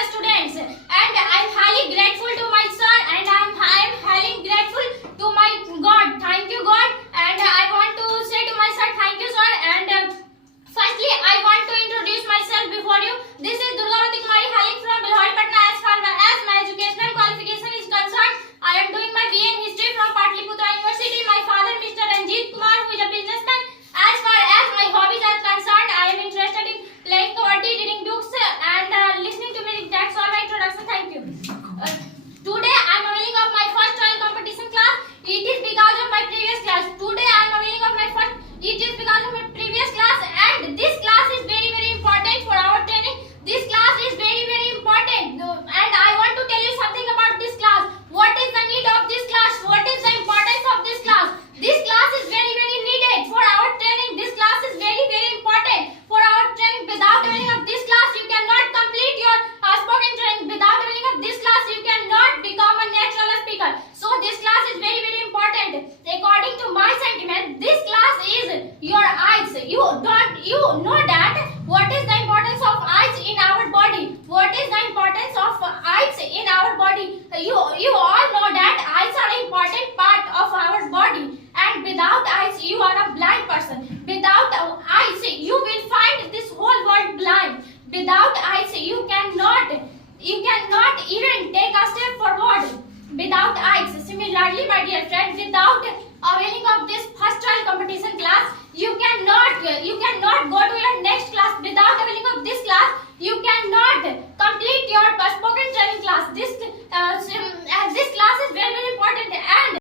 dear students, and I am highly grateful to my sir, and I am highly grateful to my God. Thank you, God. And I want to say to my sir, thank you, sir. And firstly, I want to introduce myself before you. This is Durgavati Kumari hailing from Bilhari, Patna. As far as my educational qualification is concerned, I am doing my BA in history from Patliputra University. My father, Mr. Ranjit Kumar, who is a businessman. As far as my hobbies are concerned, I am interested in playing kabaddi, reading books, and listening to music. That's all my introduction. Thank you. Today I am availing of my first drawing competition class. It is because of my previous class. Today I am availing of my first. It is because of my previous class, and this class is very important for our training. This class is very important, and I want to tell you something about this class. What is the need of this class? What is the importance of this class? This class is very needed for our training. This class is very important for our training. Without availing of this class, you cannot complete your spoken training. Without availing of this class, you cannot become a natural speaker. So this class is very important. According to my sentiment, this class is your eyes. You know that what is the importance of eyes in our body? What is the importance of eyes in our body? You all know that eyes are an important part of our body, and without eyes you are a blind